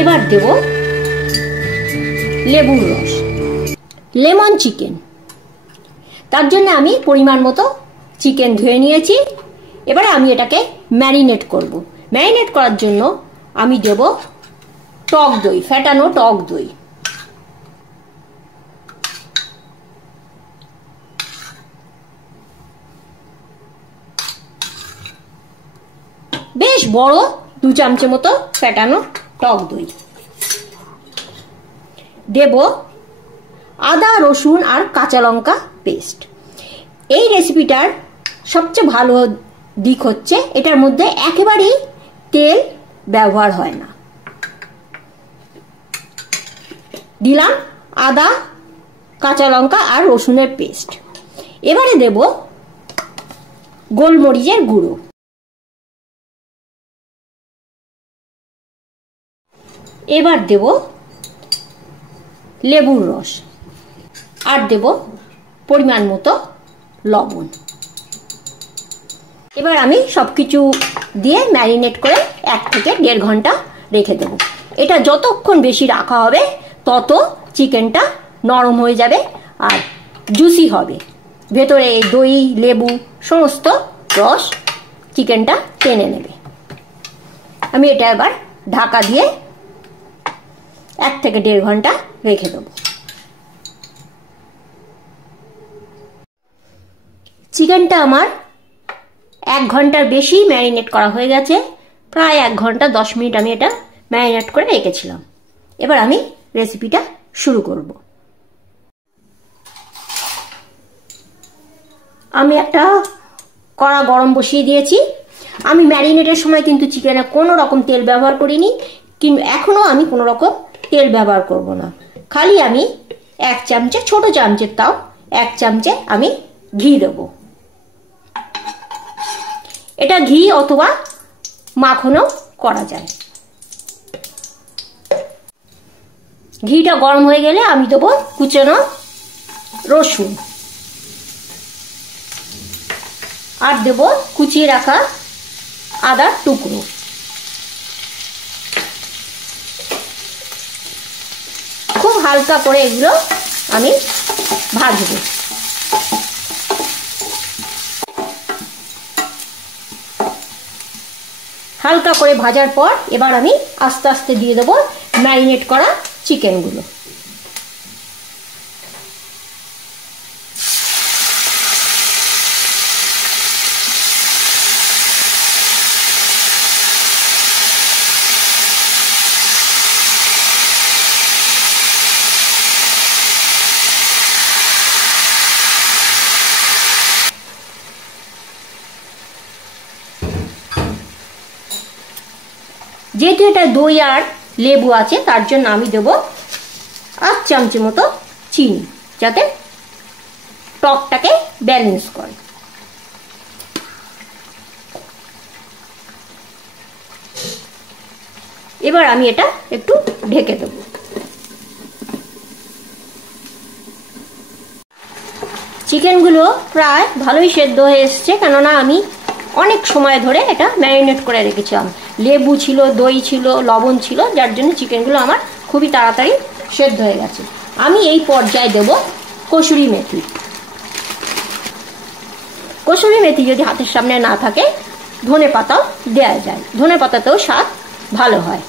এবার দেব লেবুর রস, লেমন চিকেন। তার জন্য আমি পরিমাণ মতো চিকেন ধুয়ে নিয়েছি। এবারে আমি এটাকে ম্যারিনেট করব। ম্যারিনেট করার জন্য আমি দেব টক দই, ফ্যাটানো টক দই। বেশ বড় 2 চামচের মতো ফ্যাটানো টক দই। দেব আদা, রসুন আর কাঁচা লঙ্কা পেস্ট। এই রেসিপিটার সবচেয়ে ভালো দিক হচ্ছে এটার মধ্যে একেবারেই তেল ব্যবহার হয় না। দিলাম আদা, কাঁচা লঙ্কা আর রসুনের পেস্ট। এবারে দেব গোলমরিচের গুঁড়ো, এবার দেব লেবুর রস আর দেব পরিমাণ মতো লবণ। এবার আমি সবকিছু দিয়ে ম্যারিনেট করে 1 থেকে 1.5 ঘন্টা রেখে দেব। এটা যতক্ষণ বেশি রাখা হবে তত চিকেনটা নরম হয়ে যাবে আর জুসি হবে। ভেতরে দই, লেবু সমস্ত রস চিকেনটা টেনে নেবে। আমি এটা এবার ঢাকা দিয়ে 1 থেকে 1.5 ঘন্টা রেখে দেব। চিকেনটা আমার 1 ঘন্টার বেশি ম্যারিনেট করা হয়ে গেছে। প্রায় 1 ঘন্টা 10 মিনিট আমি এটা ম্যারিনেট করে রেখেছিলাম। এবার আমি রেসিপিটা শুরু করব। আমি একটা কড়া গরম বসিয়ে দিয়েছি। আমি ম্যারিনেটের সময় কিন্তু চিকেনে কোনো রকম তেল ব্যবহার করিনি, কিন্তু এখনো আমি কোনো রকম তেল ব্যবহার করব না। খালি আমি 1 চামচে, ছোট চামচের তাও 1 চামচে আমি ঘি দেব। এটা ঘি অথবা মাখনও করা যায়। ঘিটা গরম হয়ে গেলে আমি দেবো কুচানো রসুন আর দেব কুচিয়ে রাখা আদার টুকরো। খুব হালকা করে এগুলো আমি ভাজবো। হালকা করে ভাজার পর এবার আমি আস্তে আস্তে দিয়ে দেবো ম্যারিনেট করা চিকেনগুলো। যেহেতু এটা দই আর লেবু আছে তার জন্য আমি দেব 8 চামচের মতো চিনি, যাতে টকটাকে ব্যালেন্স করে। এবার আমি এটা একটু ঢেকে দেব। চিকেনগুলো প্রায় ভালোই সেদ্ধ হয়ে এসছে, কেননা আমি অনেক সময় ধরে এটা ম্যারিনেট করে রেখেছিলাম। লেবু ছিল, দই ছিল, লবণ ছিল, যার জন্য চিকেনগুলো আমার খুবই তাড়াতাড়ি সেদ্ধ হয়ে গেছে। আমি এই পর্যায়ে দেব কসুরি মেথি। কসুরি মেথি যদি হাতের সামনে না থাকে ধনে পাতাও দেওয়া যায়, ধনে পাতাতেও স্বাদ ভালো হয়।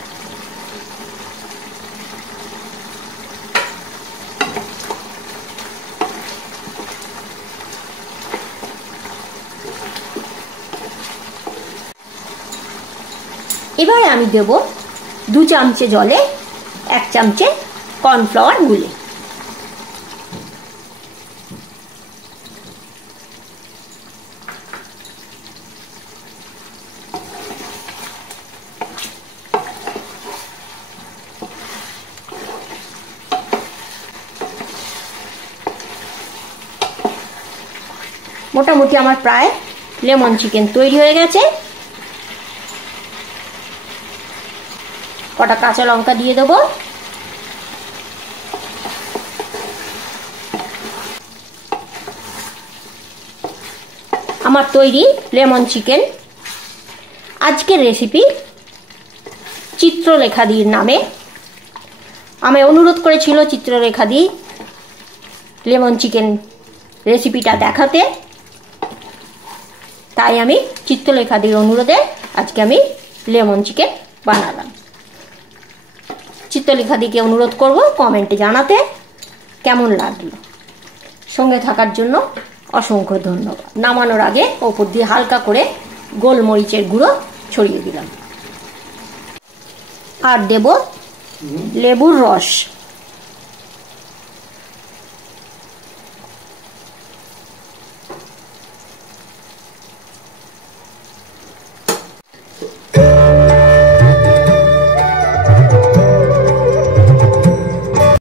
এবারে আমি দেব 2 চামচে জলে 1 চামচে কর্নফ্লাওয়ার গুলে। মোটামুটি আমার প্রায় লেমন চিকেন তৈরি হয়ে গেছে। কটা কাঁচা লঙ্কা দিয়ে দেবো। আমার তৈরি লেমন চিকেন। আজকের রেসিপি চিত্রলেখাদির নামে। আমায় অনুরোধ করেছিল চিত্রলেখাদি লেমন চিকেন রেসিপিটা দেখাতে, তাই আমি চিত্রলেখাদির অনুরোধে আজকে আমি লেমন চিকেন বানালাম। চিত্রলেখাদিকে অনুরোধ করব কমেন্টে জানাতে কেমন লাগলো। সঙ্গে থাকার জন্য অসংখ্য ধন্যবাদ। নামানোর আগে ওপর দিয়ে হালকা করে গোলমরিচের গুঁড়ো ছড়িয়ে দিলাম, আর দেব লেবুর রস।